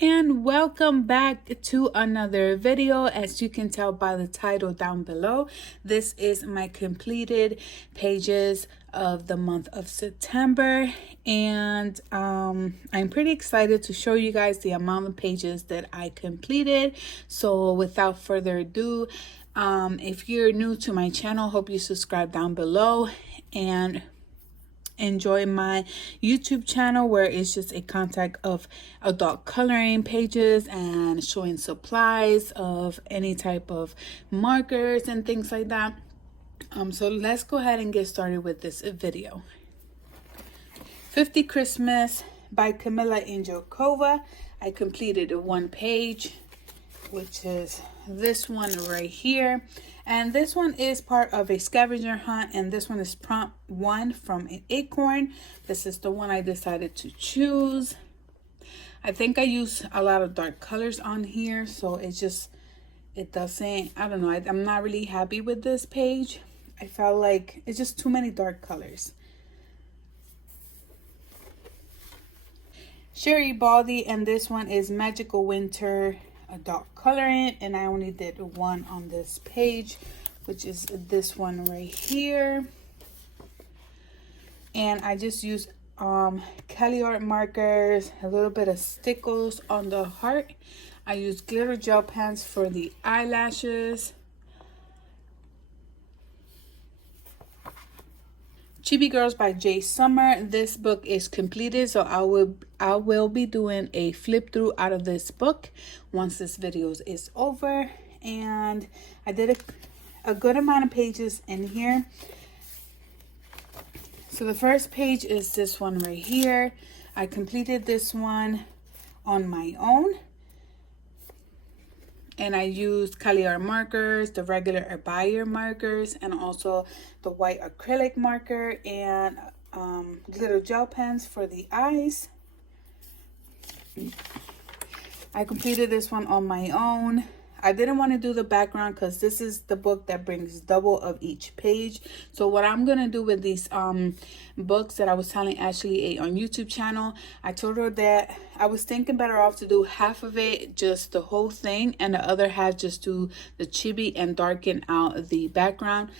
And welcome back to another video. As you can tell by the title down below, this is my completed pages of the month of September, and I'm pretty excited to show you guys the amount of pages that I completed. So without further ado, if you're new to my channel, hope you subscribe down below and enjoy my YouTube channel, where it's just a contact of adult coloring pages and showing supplies of any type of markers and things like that. So let's go ahead and get started with this video. 50 Christmas by Camilla Angelkova. I completed one page, which is this one right here, and this one is part of a scavenger hunt, and this one is prompt 1 from an acorn. This is the one I decided to choose. I think I use a lot of dark colors on here, so it doesn't, I don't know, I'm not really happy with this page. I felt like it's just too many dark colors. Sherry Baldy, and this one is Magical Winter adult coloring, and I only did one on this page, which is this one right here. And I just used Cali Art markers, a little bit of stickles on the heart. I used glitter gel pens for the eyelashes. Chibi Girls by Jay Summer. This book is completed, so I will be doing a flip through out of this book once this video is over. And I did a good amount of pages in here. So the first page is this one right here. I completed this one on my own, and I used Cali Art markers, the regular Erbier markers, and also the white acrylic marker, and glitter gel pens for the eyes. I completed this one on my own. I didn't want to do the background because this is the book that brings double of each page. So what I'm going to do with these books that I was telling Ashley on YouTube channel, I told her that I was thinking better off to do half of it, just the whole thing, and the other half just do the chibi and darken out the background.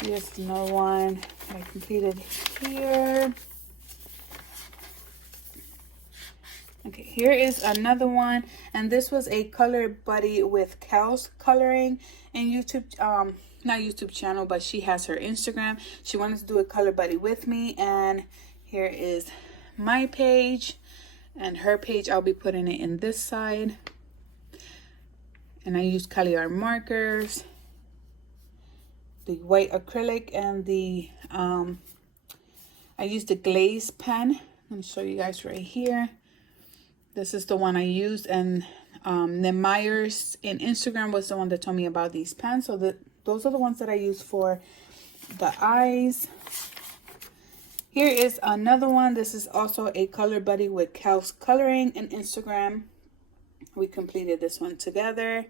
So here's another one I completed here. Okay, here is another one, and this was a color buddy with Cal's coloring and YouTube, not YouTube channel, but she has her Instagram. She wanted to do a color buddy with me, and here is my page, and her page I'll be putting it in this side. And I used Cali Art markers, the white acrylic, and the I used the glaze pen. I'm going to show you guys right here. This is the one I used, and Nim Myers in Instagram was the one that told me about these pens. So those are the ones that I use for the eyes. Here is another one. This is also a color buddy with Cal's coloring and Instagram. We completed this one together.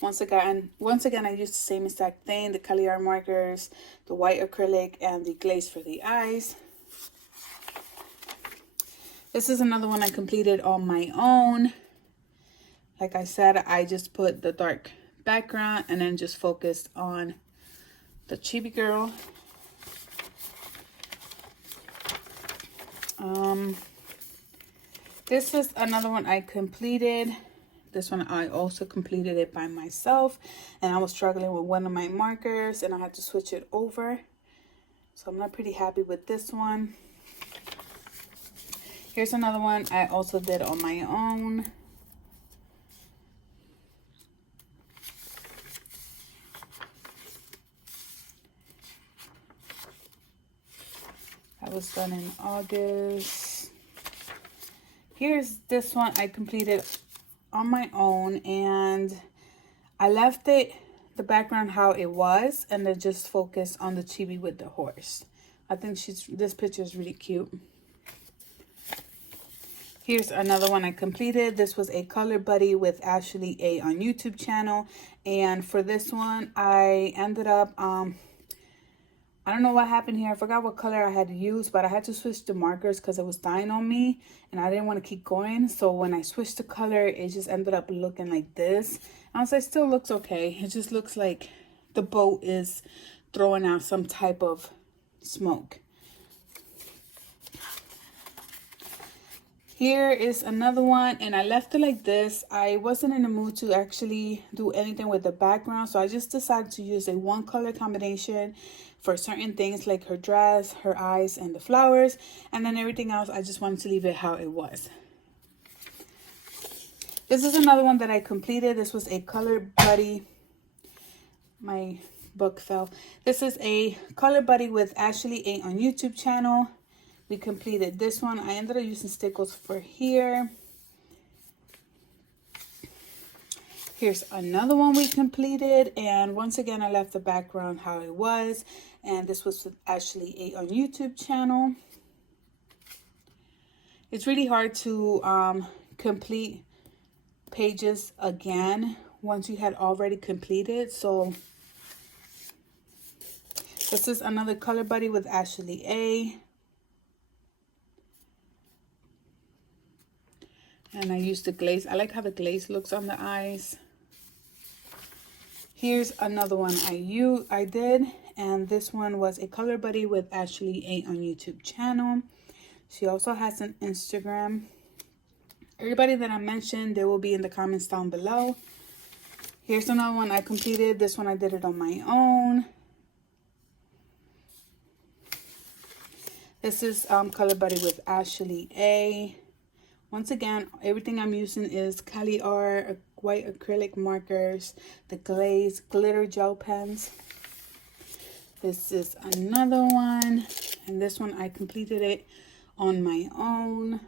Once again, I used the same exact thing: the Cali Art markers, the white acrylic, and the glaze for the eyes. This is another one I completed on my own. Like I said, I just put the dark background and then just focused on the chibi girl. This is another one I completed. This one I also completed it by myself, and I was struggling with one of my markers and I had to switch it over. So I'm not pretty happy with this one. Here's another one I also did on my own. That was done in August. Here's this one I completed on my own, and I left the background how it was, and then just focused on the chibi with the horse. I think this picture is really cute. Here's another one I completed. This was a color buddy with Ashley A on YouTube channel. And for this one, I ended up I don't know what happened here. I forgot what color I had to use, but I had to switch the markers because it was dying on me and I didn't want to keep going. So when I switched the color, it just ended up looking like this. Honestly, it still looks okay. It just looks like the boat is throwing out some type of smoke. Here is another one, and I left it like this. I wasn't in the mood to actually do anything with the background, so I just decided to use a one color combination for certain things like her dress, her eyes, and the flowers, and then everything else I just wanted to leave it how it was. This is another one that I completed. This was a Color Buddy. My book fell. This is a Color Buddy with Ashley A on YouTube channel. We completed this one. I ended up using stickles for here. Here's another one we completed. And once again, I left the background how it was. And this was with Ashley A on YouTube channel. It's really hard to complete pages again once you had already completed. So this is another Color Buddy with Ashley A. And I used the glaze. I like how the glaze looks on the eyes. Here's another one I did. And this one was a Color Buddy with Ashley A on YouTube channel. She also has an Instagram. Everybody that I mentioned, they will be in the comments down below. Here's another one I completed. This one I did it on my own. This is Color Buddy with Ashley A. Once again, everything I'm using is Cali Art, white acrylic markers, the glaze, glitter gel pens. This is another one, and this one I completed it on my own.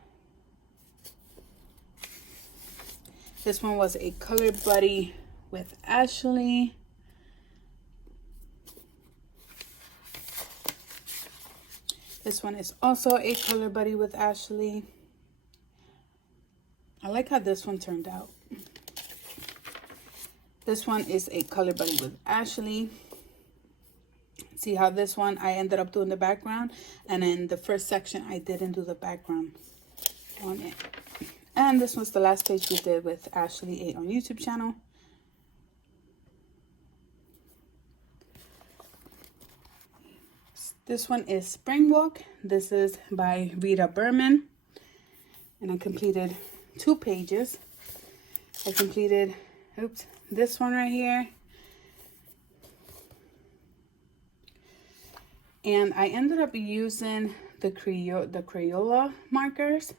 This one was a Color Buddy with Ashley. This one is also a Color Buddy with Ashley. I like how this one turned out. This one is a Color Buddy with Ashley. See how this one I ended up doing the background, and in the first section I didn't do the background on it. And this was the last page we did with Ashley A on YouTube channel. This one is Spring Walk. This is by Rita Berman, and I completed 2 pages. I completed, this one right here. And I ended up using the Crayola markers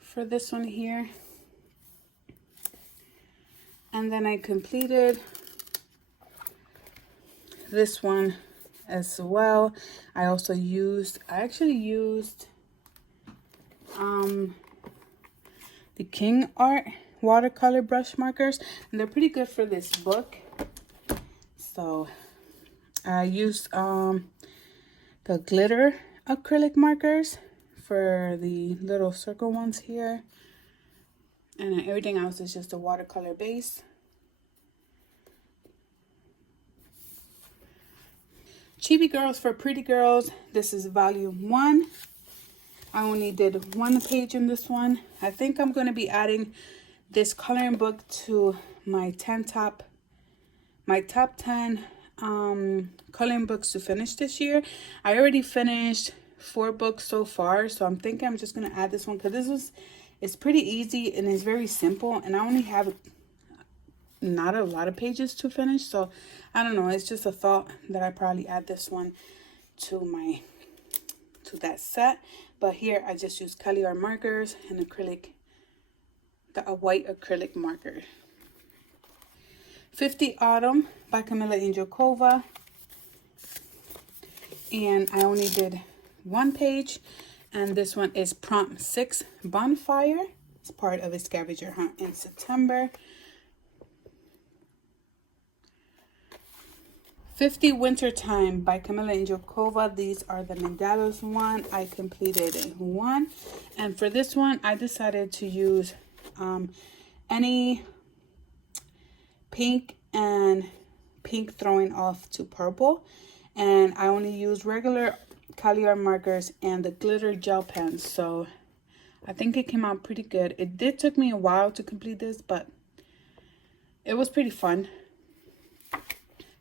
for this one here. And then I completed this one as well. I actually used the King Art watercolor brush markers, and they're pretty good for this book. So I used the glitter acrylic markers for the little circle ones here, and then everything else is just a watercolor base. Chibi Girls for Pretty Girls. This is volume 1. I only did 1 page in this one. I think I'm going to be adding this coloring book to my top 10 coloring books to finish this year. I already finished 4 books so far, so I'm thinking I'm just going to add this one because it's pretty easy and it's very simple, and I only have not a lot of pages to finish, so I don't know, it's just a thought that I probably add this one to that set. But here I just use Cali Art markers and a white acrylic marker. 50 Autumn by Camila Angelkova, and I only did 1 page, and this one is Prompt 6 Bonfire. It's part of a scavenger hunt in September. 50 Wintertime by Camila Angelkova. These are the mandalas one. I completed 1. And for this one, I decided to use any pink and pink throwing off to purple. And I only used regular Cali art markers and the glitter gel pens. So I think it came out pretty good. It did took me a while to complete this, but it was pretty fun.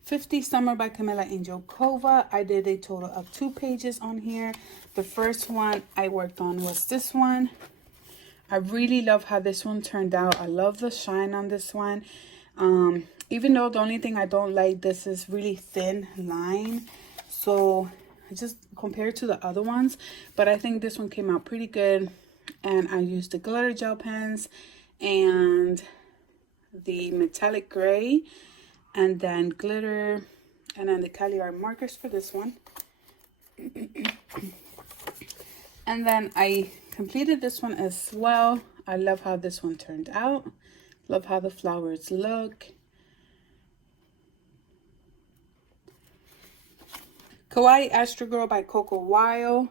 50 Summer by Camila Angel Kova. I did a total of 2 pages on here. The first one I worked on was this one. I really love how this one turned out. I love the shine on this one. Even though the only thing I don't like, this is really thin line. So just compared to the other ones, but I think this one came out pretty good. And I used the glitter gel pens and the metallic gray, and then glitter, and then the Cali art markers for this one. And then I completed this one as well. I love how this one turned out. Love how the flowers look. Kawaii Astro Girl by Coco Weil.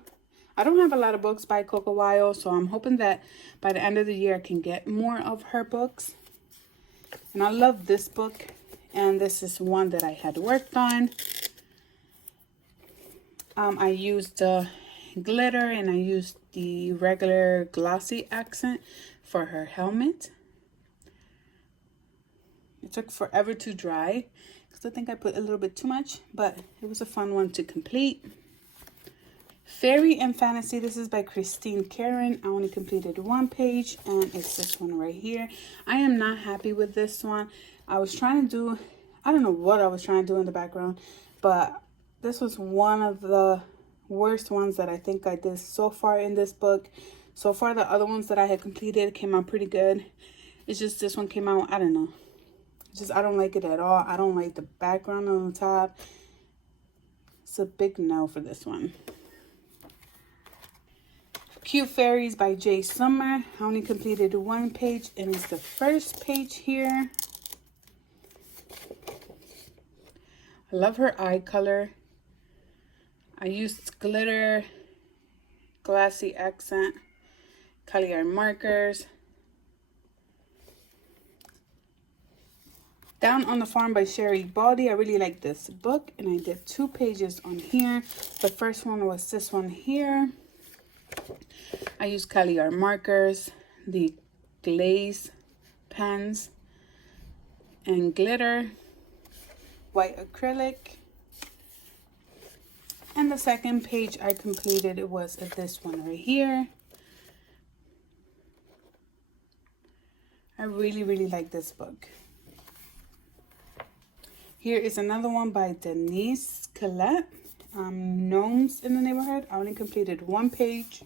I don't have a lot of books by Coco Weil, so I'm hoping that by the end of the year I can get more of her books. And I love this book, and this is one that I had worked on. I used the glitter and I used the regular glossy accent for her helmet. It took forever to dry because I think I put a little bit too much, but it was a fun one to complete. Fairy and Fantasy, this is by Christine Karen. I only completed 1 page, and it's this one right here. I am not happy with this one. I was trying to do, I don't know what I was trying to do in the background, but this was one of the worst ones that I think I did so far in this book. So far, the other ones that I had completed came out pretty good. It's just this one came out, I don't know. Just, I don't like it at all. I don't like the background on the top. It's a big no for this one. Cute Fairies by Jay Summer. I only completed 1 page, and it's the first page here. I love her eye color. I used glitter, glassy accent, Cali art markers. Down on the Farm by Sherry Baldy. I really like this book, and I did 2 pages on here. The first one was this one here. I used Cali art markers, the glaze pens, and glitter, white acrylic. And the second page I completed, it was this one right here. I really, really like this book. Here is another one by Denise Collette. Gnomes in the Neighborhood. I only completed 1 page,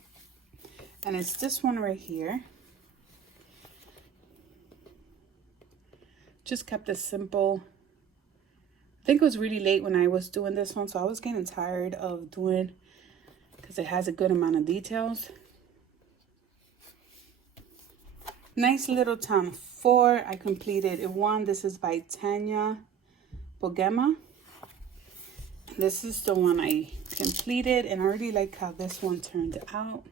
and it's this one right here. Just kept it simple. I think it was really late when I was doing this one, so I was getting tired of doing, because it has a good amount of details. Nice Little Town 4. I completed 1. This is by Tanya Bogema. This is the one I completed, and I really like how this one turned out.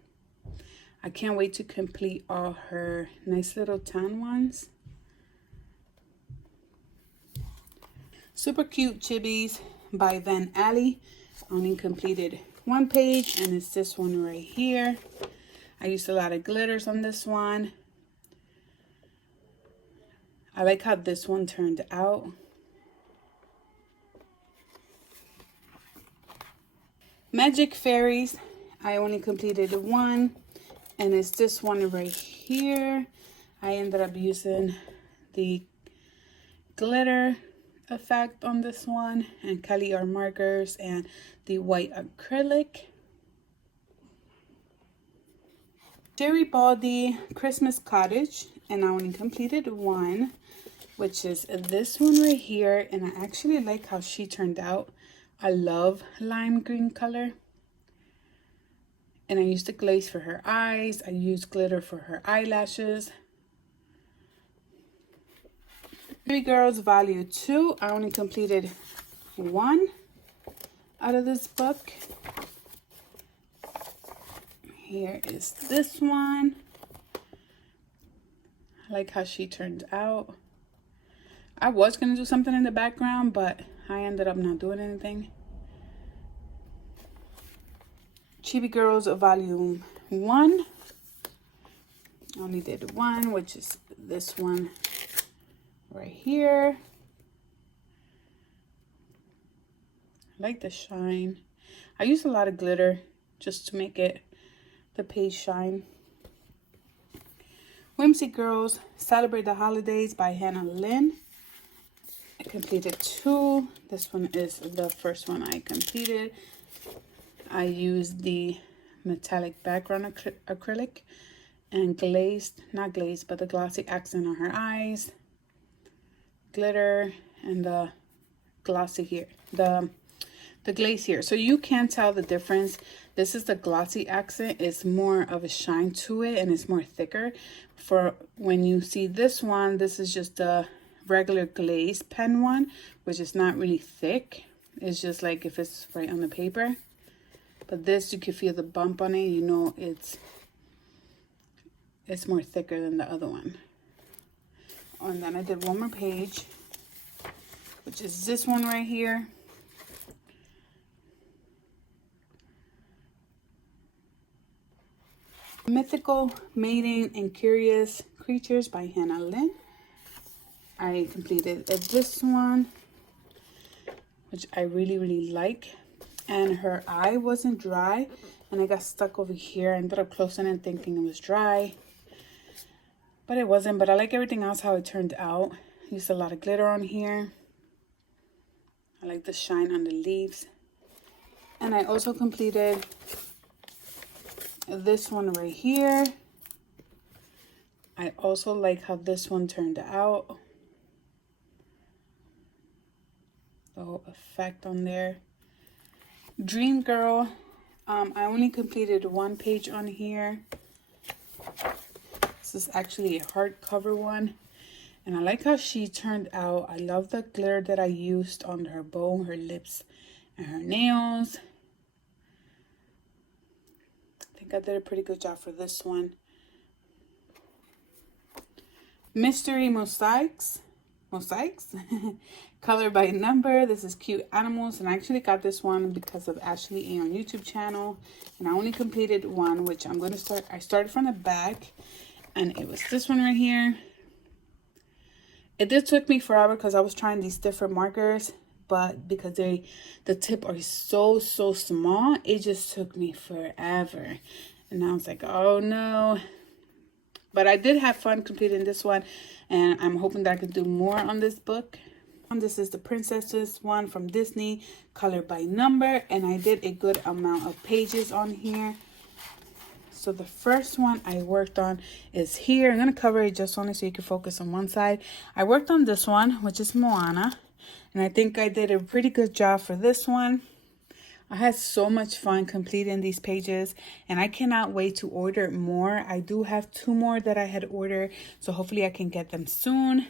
I can't wait to complete all her Nice Little Town ones. Super Cute Chibis by Van Alley. Only completed 1 page, and it's this one right here. I used a lot of glitters on this one. I like how this one turned out. Magic Fairies. I only completed 1, and it's this one right here. I ended up using the glitter effect on this one, and Cali art markers, and the white acrylic. Sherry Baldy Christmas Cottage, and I only completed 1, which is this one right here, and I actually like how she turned out. I love lime green color. And I used the glaze for her eyes. I used glitter for her eyelashes. Three Girls Volume 2. I only completed 1 out of this book. Here is this one. I like how she turned out. I was going to do something in the background, but I ended up not doing anything. Chibi Girls Volume 1. I only did one, which is this one right here. I like the shine. I use a lot of glitter just to make the page shine. Whimsy Girls Celebrate the Holidays by Hannah Lynn. I completed 2. This one is the first one I completed. I used the metallic background acrylic and glazed, not glazed, but the glossy accent on her eyes, glitter, and the glossy here, the glaze here. So you can tell the difference. This is the glossy accent. It's more of a shine to it and it's more thicker. For when you see this one, this is just a regular glaze pen one, which is not really thick. It's just like if it's right on the paper. But this, you can feel the bump on it. You know it's more thicker than the other one. And then I did one more page, which is this one right here. Mythical, Mating, and Curious Creatures by Hannah Lynn. I completed this one, which I really, really like. And her eye wasn't dry, and I got stuck over here. I ended up closing it thinking it was dry, but it wasn't. But I like everything else how it turned out. Used a lot of glitter on here. I like the shine on the leaves. And I also completed this one right here. I also like how this one turned out. The whole effect on there. Dream Girl. I only completed one page on here. This is actually a hardcover one. And I like how she turned out. I love the glitter that I used on her bow, her lips, and her nails. I think I did a pretty good job for this one. Mystery Mosaics. Color by Number. This is Cute Animals, and I actually got this one because of Ashley A on YouTube channel, and I only completed one, which I'm going to start. I started from the back, and it was this one right here. It did took me forever because I was trying these different markers, but because the tip are so small, it just took me forever, and I was like, oh no. But I did have fun completing this one, and I'm hoping that I can do more on this book. This is the Princesses one from Disney, Color by Number, and I did a good amount of pages on here. So the first one I worked on is here. I'm going to cover it just only so you can focus on one side. I worked on this one, which is Moana, and I think I did a pretty good job for this one. I had so much fun completing these pages, and I cannot wait to order more. I do have 2 more that I had ordered, so hopefully I can get them soon.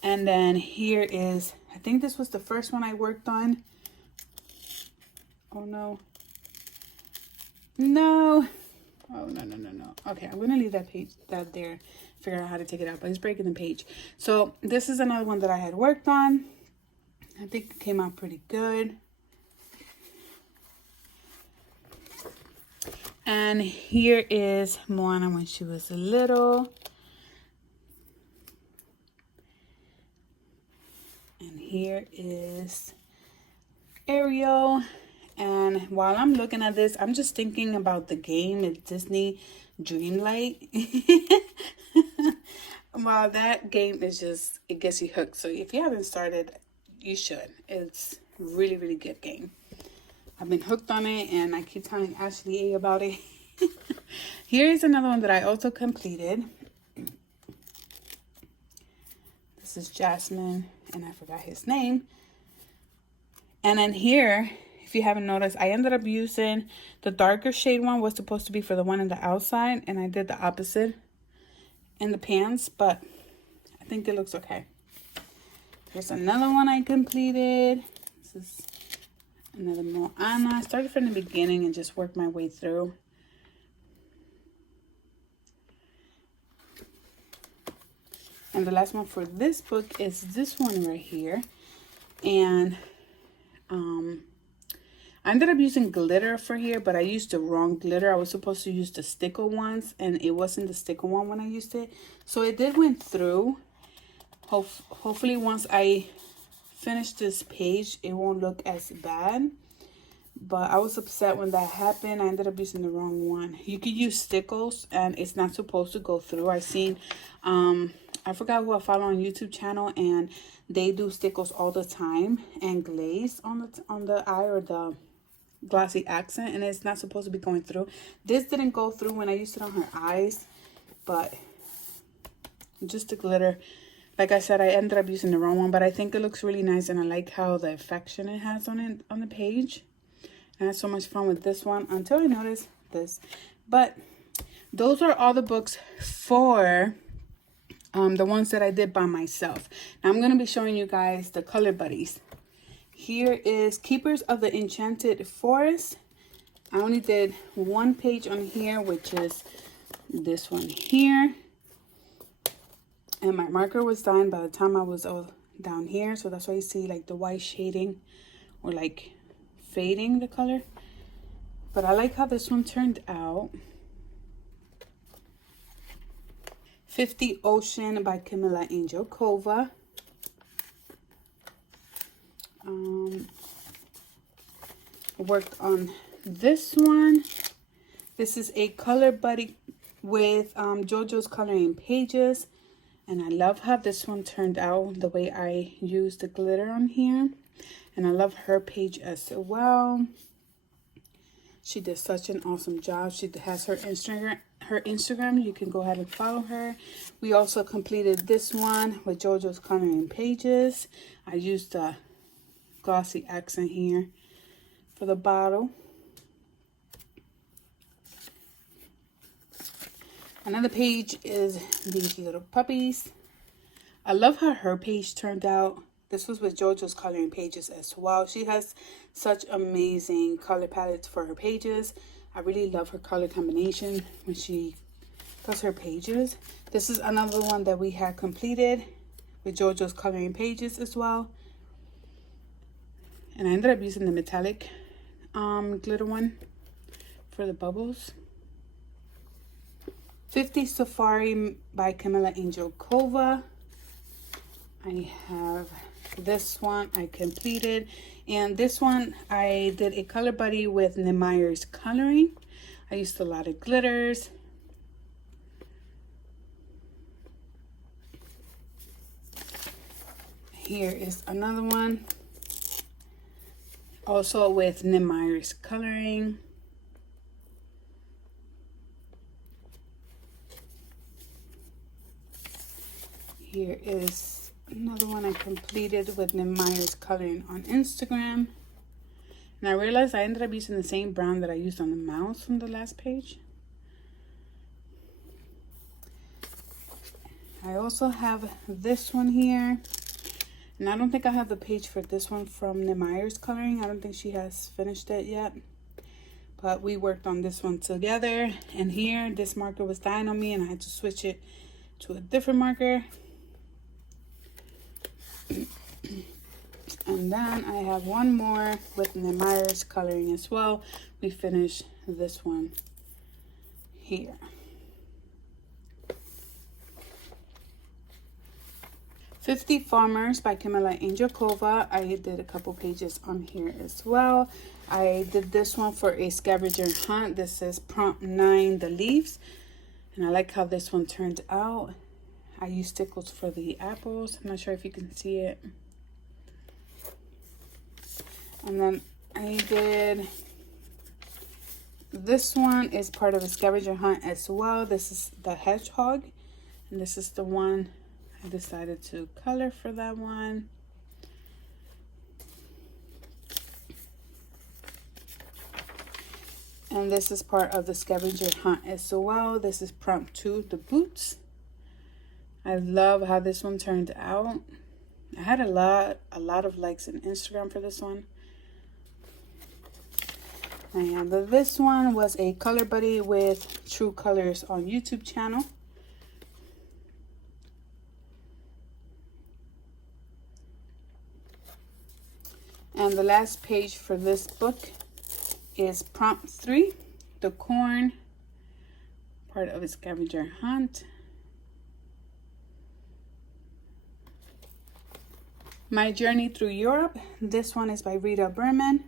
And then here is, I think this was the first one I worked on. Oh no. No. Oh, no. Okay, I'm going to leave that page there. Figure out how to take it out, but it's breaking the page. So this is another one that I had worked on. I think it came out pretty good. And here is Moana when she was little. And here is Ariel. And while I'm looking at this, I'm just thinking about the game at Disney Dreamlight. Well, that game is just, it gets you hooked. So if you haven't started, you should. It's a really, really good game. I've been hooked on it, and I keep telling Ashley A about it. Here is another one that I also completed. This is Jasmine, and I forgot his name. And then here, if you haven't noticed, I ended up using the darker shade one. Was supposed to be for the one on the outside, and I did the opposite in the pants, but I think it looks okay. Here's another one I completed. This is another Moana. I started from the beginning and just worked my way through. And the last one for this book is this one right here. And I ended up using glitter for here, but I used the wrong glitter. I was supposed to use the sticker ones, and it wasn't the sticker one when I used it. So it did went through. Hopefully once I finish this page, it won't look as bad. But I was upset when that happened. I ended up using the wrong one. You could use stickles, and it's not supposed to go through. I seen, I forgot who I follow on YouTube channel, and they do stickles all the time and glaze on the eye or the glossy accent, and it's not supposed to be going through. This didn't go through when I used it on her eyes, but just the glitter. Like I said, I ended up using the wrong one, but I think it looks really nice, and I like how the affection it has on it on the page. I had so much fun with this one until I noticed this. But those are all the books for the ones that I did by myself. Now I'm going to be showing you guys the color buddies. Here is Keepers of the Enchanted Forest. I only did one page on here, which is this one here. And my marker was done by the time I was all down here. So that's why you see like the white shading or like fading the color. But I like how this one turned out. 50 Ocean by Camilla Angel Kova. Worked on this one. This is a color buddy with JoJo's Coloring Pages. And I love how this one turned out, the way I used the glitter on here. And I love her page as well. She did such an awesome job. She has her Instagram. You can go ahead and follow her. We also completed this one with JoJo's Coloring Pages. I used the glossy accent here for the bottle. Another page is these little puppies. I love how her page turned out. This was with JoJo's Coloring Pages as well. She has such amazing color palettes for her pages. I really love her color combination when she does her pages. This is another one that we had completed with JoJo's Coloring Pages as well. And I ended up using the metallic glitter one for the bubbles. 50 Safari by Camilla Angel Kova. I have this one I completed, and this one I did a color buddy with Nemeyer's Coloring. I used a lot of glitters. Here is another one, also with Nemeyer's Coloring. Here is another one I completed with Nemeyer's Coloring on Instagram. And I realized I ended up using the same brown that I used on the mouse from the last page. I also have this one here. And I don't think I have the page for this one from Nemeyer's Coloring. I don't think she has finished it yet. But we worked on this one together. And here, this marker was dying on me, and I had to switch it to a different marker. And then I have one more with Nemeyer's Coloring as well. We finished this one here. "50 Farmers" by Camilla Angel Kova. I did a couple pages on here as well. I did this one for a scavenger hunt. This is prompt 9, the leaves. And I like how this one turned out. I used stickles for the apples. I'm not sure if you can see it. And then I did this one is part of a scavenger hunt as well. This is the hedgehog, and this is the one I decided to color for that one. And this is part of the scavenger hunt as well. This is prompt 2, the boots. I love how this one turned out. I had a lot of likes on Instagram for this one. And this one was a color buddy with True Colors on YouTube channel. And the last page for this book is prompt 3, the corn, part of a scavenger hunt. My Journey Through Europe. This one is by Rita Berman.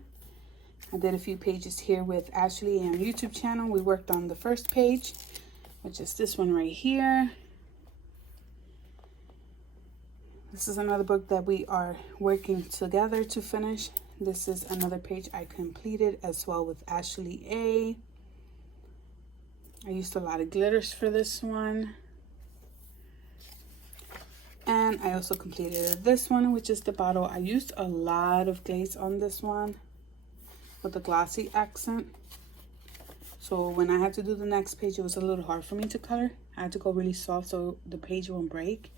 I did a few pages here with Ashley on YouTube channel. We worked on the first page, which is this one right here. This is another book that we are working together to finish. This is another page I completed as well with Ashley A. I used a lot of glitters for this one. And I also completed this one, which is the bottle. I used a lot of glaze on this one with a glossy accent. So when I had to do the next page, it was a little hard for me to color. I had to go really soft so the page won't break.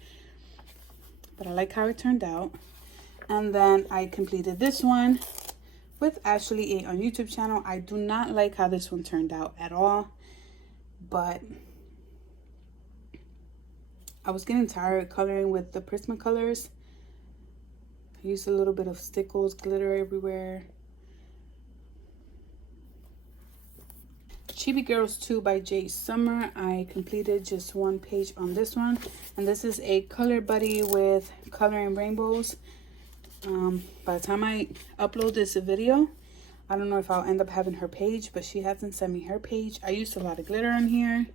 But I like how it turned out. And then I completed this one with Ashley A on YouTube channel. I do not like how this one turned out at all. But I was getting tired coloring with the Prismacolors. I used a little bit of stickles, glitter everywhere. Chibi Girls 2 by Jay Summer. I completed just one page on this one. And this is a color buddy with coloring rainbows. By the time I upload this video, I don't know if I'll end up having her page, but she hasn't sent me her page. I used a lot of glitter on here.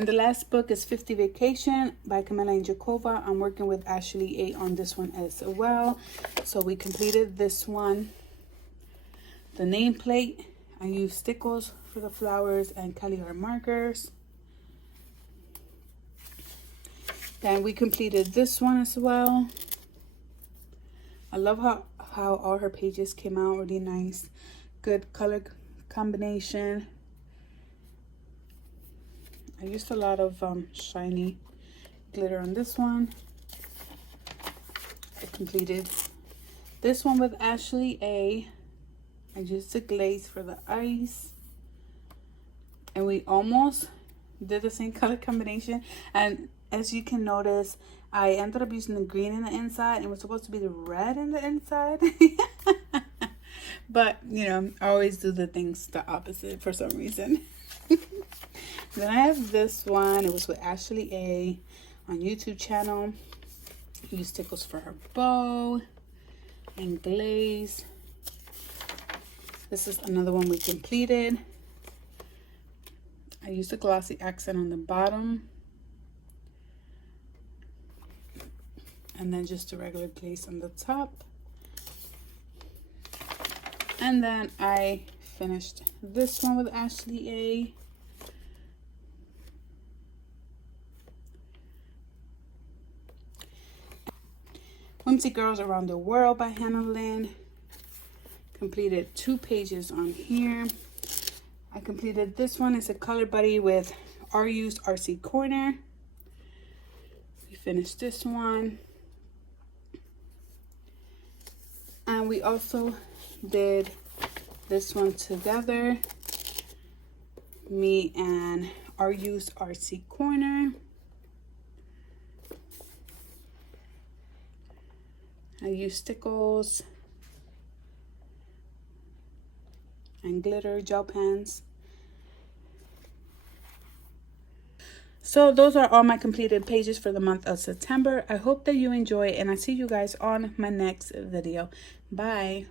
And the last book is 50 Vacation by Camila Jakova. I'm working with Ashley A on this one as well. So we completed this one. The nameplate, I used stickles for the flowers and Cali art markers. Then we completed this one as well. I love how all her pages came out really nice. Good color combination. I used a lot of shiny glitter on this one. I completed this one with Ashley A. I used the glaze for the ice. And we almost did the same color combination. And as you can notice, I ended up using the green in the inside. And it was supposed to be the red in the inside. But, you know, I always do the things the opposite for some reason. Then I have this one. It was with Ashley A on YouTube channel. I used stickles for her bow and glaze. This is another one we completed. I used a glossy accent on the bottom. And then just a regular glaze on the top. And then I finished this one with Ashley A. Whimsy Girls Around the World by Hannah Lynn. Completed 2 pages on here. I completed this one. It's a color buddy with RU's RC Corner. We finished this one. And we also did this one together. Me and RU's RC Corner. I used stickles and glitter gel pens. So those are all my completed pages for the month of September. I hope that you enjoy, and I see you guys on my next video. Bye.